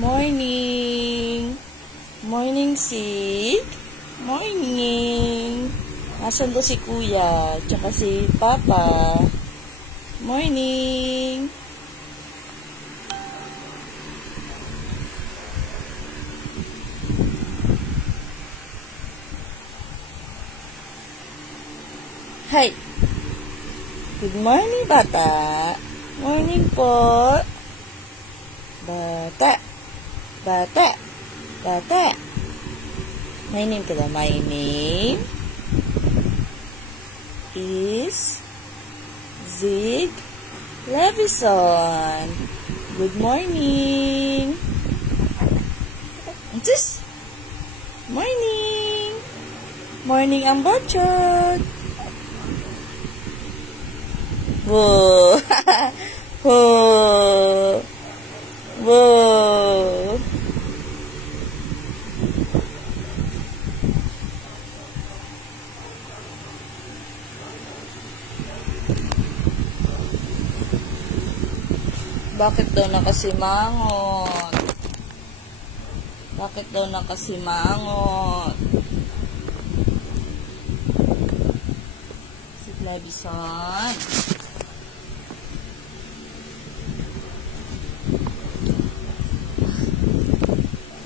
Morning! Morning, Sig! Morning! Nasaan to si Kuya? Tsaka si Papa? Morning! Hi! Good morning, bata! Morning po! Bata! Bata! Bata! My name ka na. My name is Zig Levison. Good morning! Just morning! Morning ang botchot! Whoa! Whoa! Whoa! Bakit daw nakasimangot? Bakit daw nakasimangot? Si Levison.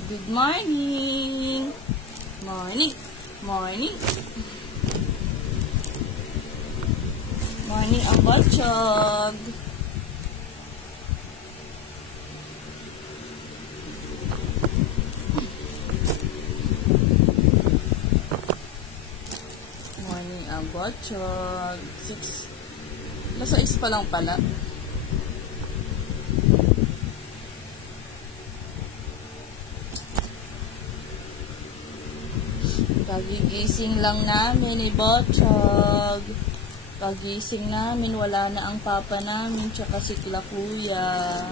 Good morning. Morning. Morning. Morning ang botchog. Morning ang botchog. 6. Nasa 6 pa lang pala. Pagigising lang namin ni Botchog. Pagising namin, wala na ang papa namin, tsaka si Kuya.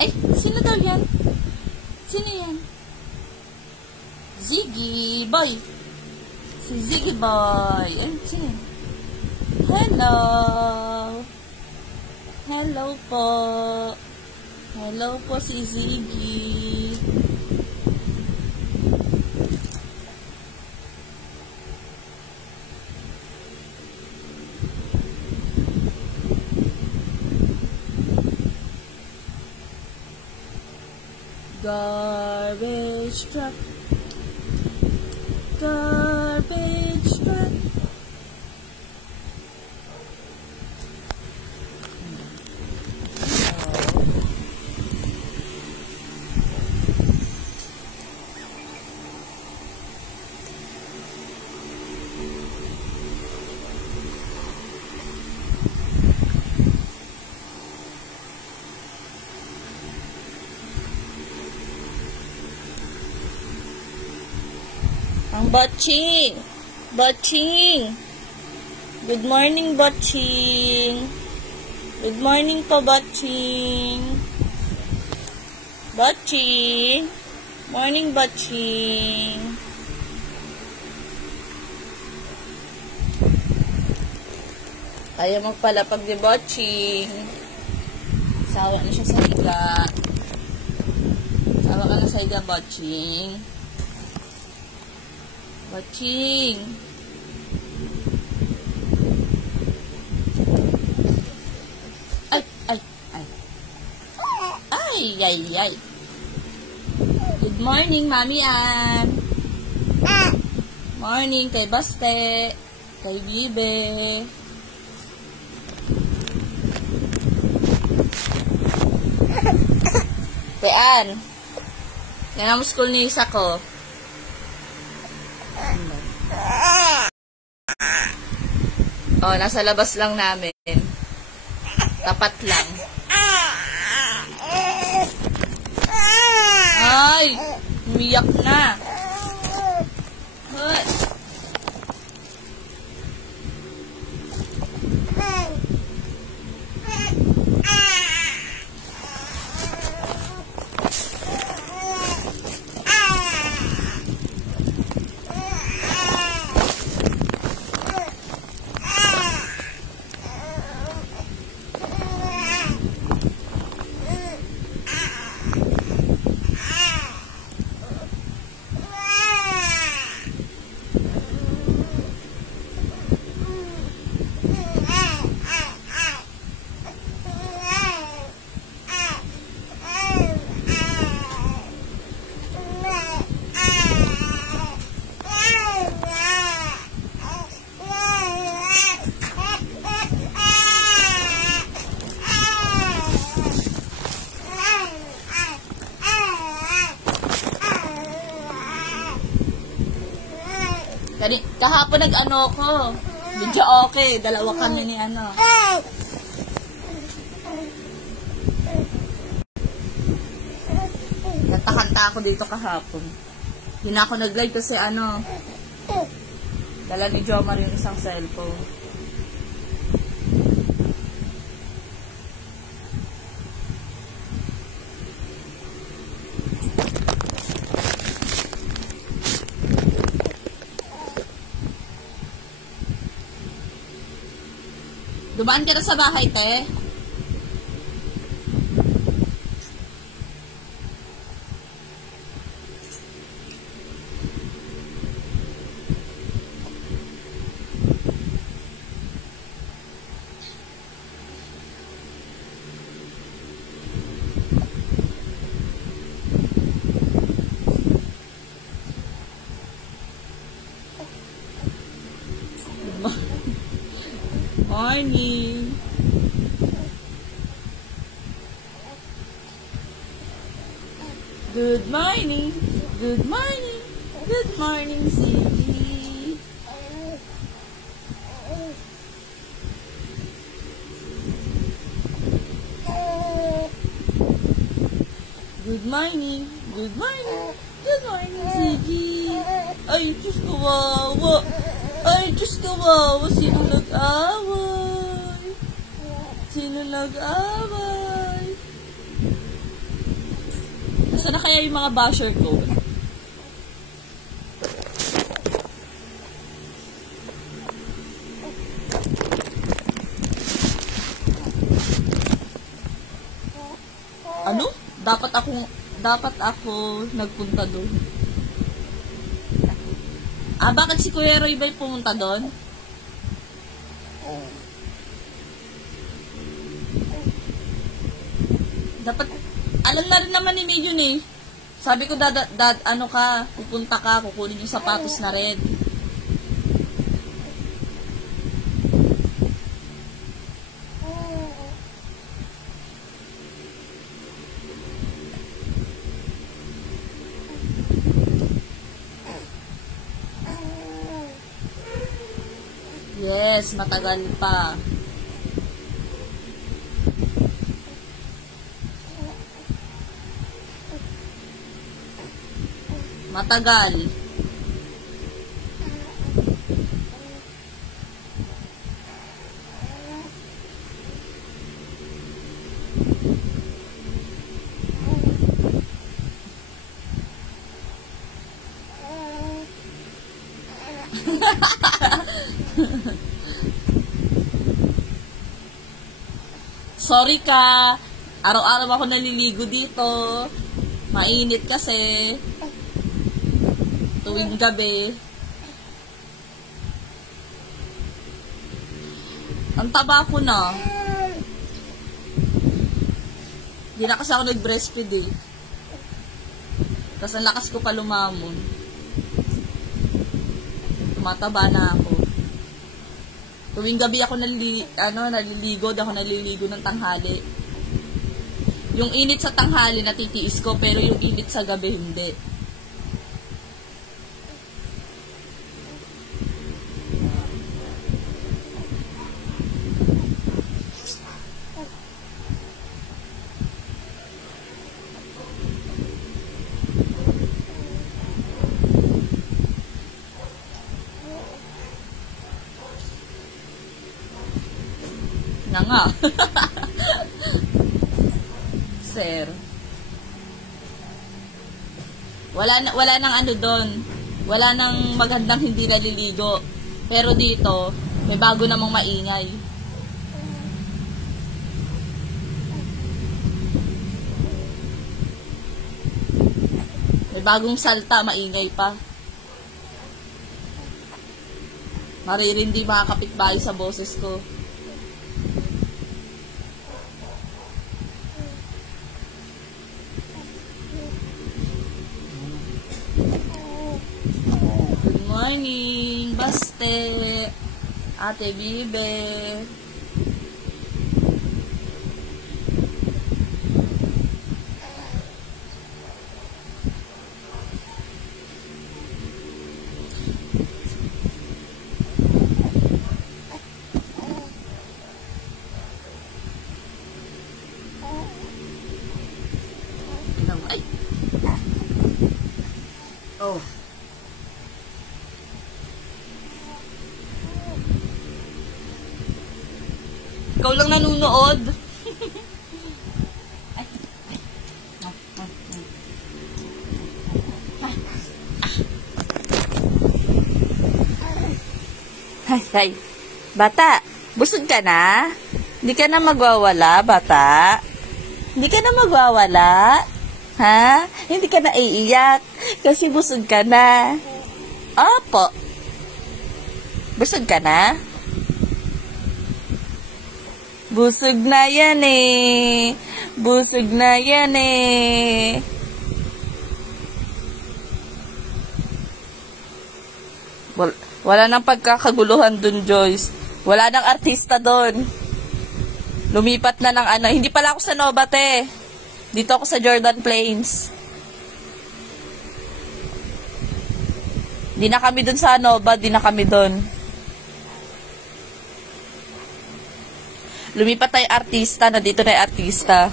Ay, sino daw yan? Sino yan? Ziggy Boy. Si Ziggy Boy. Ay, sino yan? Hello! Hello po! Hello po si Ziggy! Garbage truck! Garbage truck! Ang Botching! Botching! Good morning, Botching! Good morning po, Botching! Botching! Morning, Botching! Ayaw magpalapag ni Botching. Sawa na siya sa higa. Sawa ka na sa higa, Botching. Botching. Ay, ay, ay. Ay, ay, ay. Good morning, Mami Ann. Morning kay Baste. Kay Bibe. Kay Ann. Yan ang school ni Isa ko. Oh, nasa labas lang namin. Tapat lang. Ay! Umiyak na. Hoy! Kahapon nag-ano ko. Medyo okay. Dalawa kami ni ano. Natakanta ako dito kahapon. Hindi na ako nag-live kasi ano. Dala ni Jomar yung isang cellphone. Dumaan ka na sa bahay, te? Morning. Good morning. Good morning. Good morning, Ziggy. Good morning. Good morning. Good morning, Ziggy. Ay, Diyos kawawa. Ay, Diyos kawawa. Sino nag-away? Sino nag-away? Nasaan na kaya yung mga basher ko? Ano? Dapat ako nagpunta doon. Bakit si Kuya Roy ba'y pumunta doon? Dapat, alam na rin naman ni Medyo eh. Sabi ko, pupunta ka, kukunin yung sapatos na red. Yes, matagal pa. Matagal. Sorry ka. Araw-araw ako naliligo dito. Mainit kasi. Tuwing gabi. Ang taba ko na. Hindi na kasi ako nag-breastfeed eh. Tapos ang lakas ko pa lumamon. Tumataba na ako. Tuwing gabi ako naliligo ng tanghali. Yung init sa tanghali natitiis ko, pero yung init sa gabi hindi. Na nga. Sir. Wala nang ano doon. Wala nang magandang hindi naliligo. Pero dito, may bago namang maingay. May bagong salta, maingay pa. Maririndi mga kapitbahay sa boses ko. Morning, Baste, Ate Bibe. Oh. Ikaw lang nanunood. Hay, bata, busog ka na? Hindi ka na magwawala, bata? Hindi ka na magwawala? Ha? Hindi ka na iiyak kasi busog ka na. Opo. Busog ka na? Busog na yan eh. Busog na yan eh. Wala nang pagkakaguluhan dun, Joyce. Wala nang artista dun. Lumipat na ng ano. Hindi pala ako sa Novate. Dito ako sa Jordan Plains. Di na kami dun sa Nova. Di na kami dun. Lumipat tayo artista. Na dito na yung artista.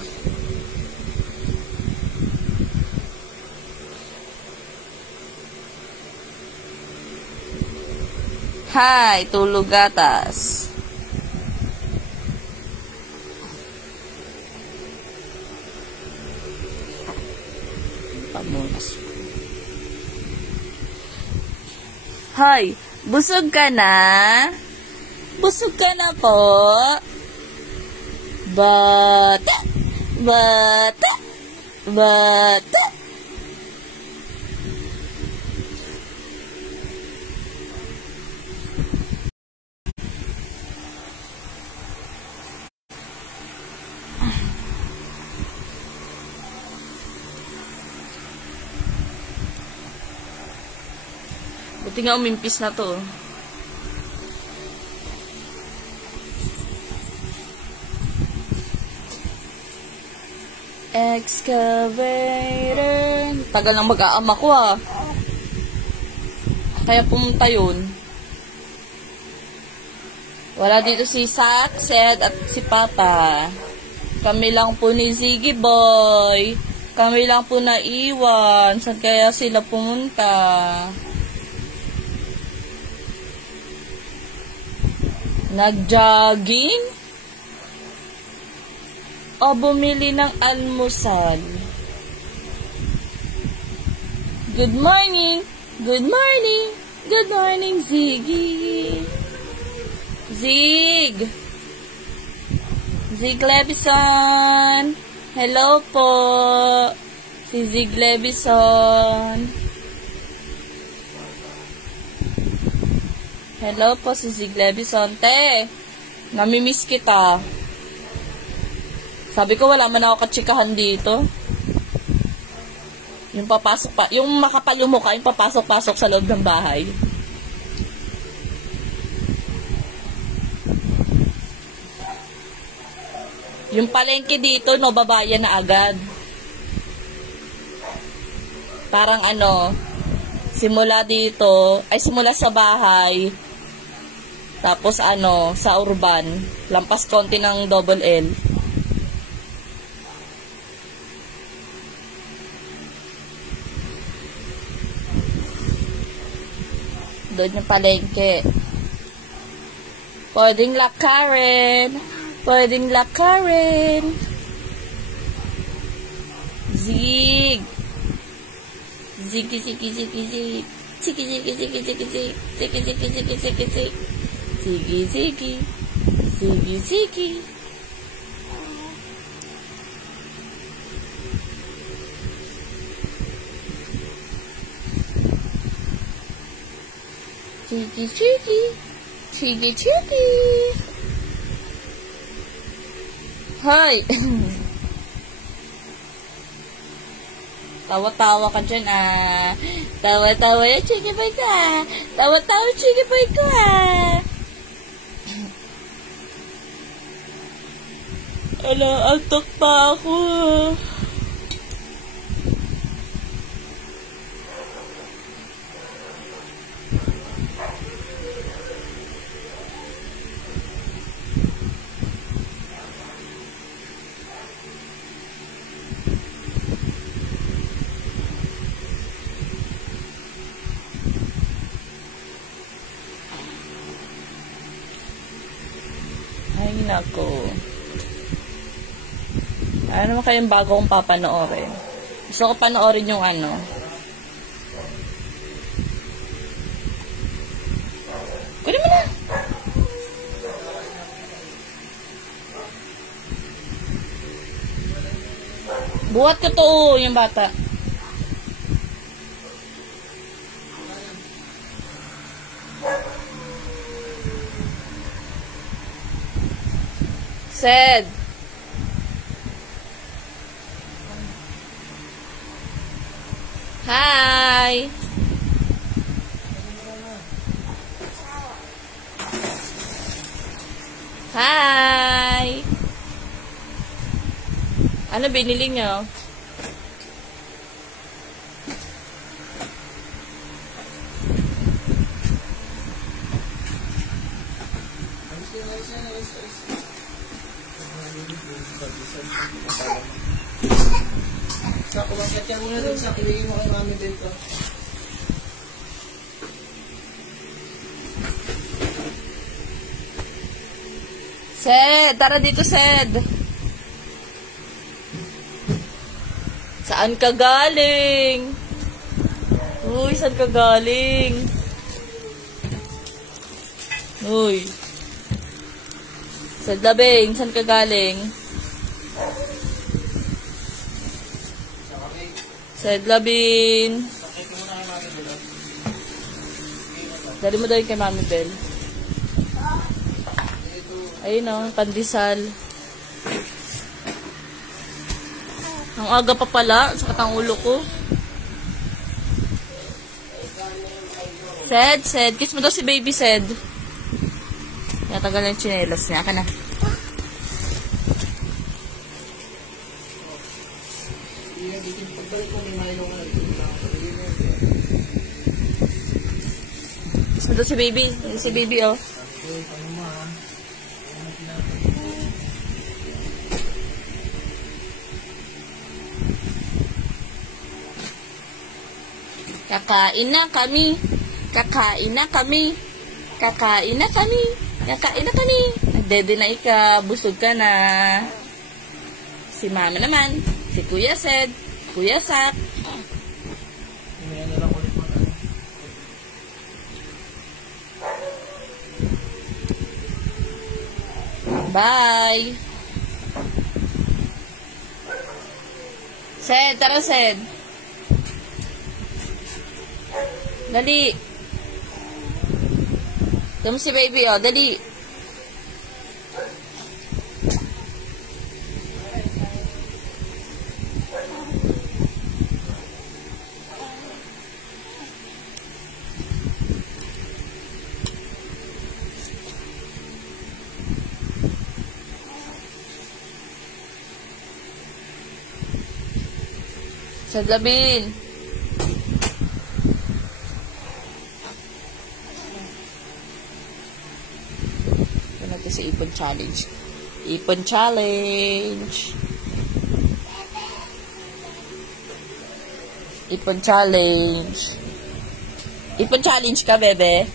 Hi, tulog gatas. Pamunas. Hi, busog ka na? Busog ka na po? Bata, bata, bata. Buti nga umimpis na to. Excavator. Tagal nang mag-aama ko ah. Kaya pumunta yun. Wala dito si Saksed at si Papa. Kami lang po ni Ziggy Boy. Kami lang po naiwan. Saan kaya sila pumunta? Nag-jogging? O bumili ng almusal? Good morning! Good morning! Good morning, Ziggy! Zig! Zig Levison! Hello po! Si Zig Levison! Hello po si Zig Levison. Te, namimiss kita. Sabi ko wala man ako katsikahan dito. Yung papasok pa, yung makapal yung mukha, yung papasok-pasok sa loob ng bahay. Yung palengke dito, no, babayan na agad. Parang ano, simula dito, ay simula sa bahay, tapos ano, sa urban, lampas konti ng double L. Doon yung palengke. Pwedeng lakarin. Pwedeng lakarin. Zig. Ziggy, ziggy, ziggy, zig. Ziggy, ziggy, ziggy, ziggy, zig. Ziggy, ziggy, ziggy, ziggy, zig. Ziggy, ziggy. Ziggy, ziggy. Chiggy, chiggy. Chiggy, chiggy. Hi. Tawa-tawa ka dyan, ah. Tawa-tawa yung chiggy boy ko, ah. Tawa-tawa yung chiggy boy ko, ah. Ala, antok pa ako, ah. nako. Ano naman kayong bago kong papanoorin? Gusto ko panoorin yung ano. Kunin mo na. Buhat ko to, yung bata. Sed. Hi. Hi. Ano binili nyo? Sa kumakit ka muna dun sa ibigay mo kay mami dito. Sed, tara dito, Sed. Saan ka galing? Uy, saan ka galing? Uy. Sed Labing, saan ka galing? Sed Labing. Dali mo daw yung kay Mami Bell. Ayun o, pandesal. Ang aga pa pala, sakit ang ulo ko. Sed, kiss mo daw si baby, Sed. Natagal na yung tsinelas niya. Aka na. Kiss mo daw si baby. Si baby, oh. Kakain na kami. Kakain na kami. Kakain na kami. Kakain na kami. Nagdede na ika. Busog ka na. Si mama naman. Si Kuya Sed. Kuya Sak. Bye. Sed, tara Sed. Dali. Tama si baby, oh. Dali. Sa Labin. Sa Ipon Challenge. Ipon Challenge. Ipon Challenge. Ipon Challenge ka, bebe.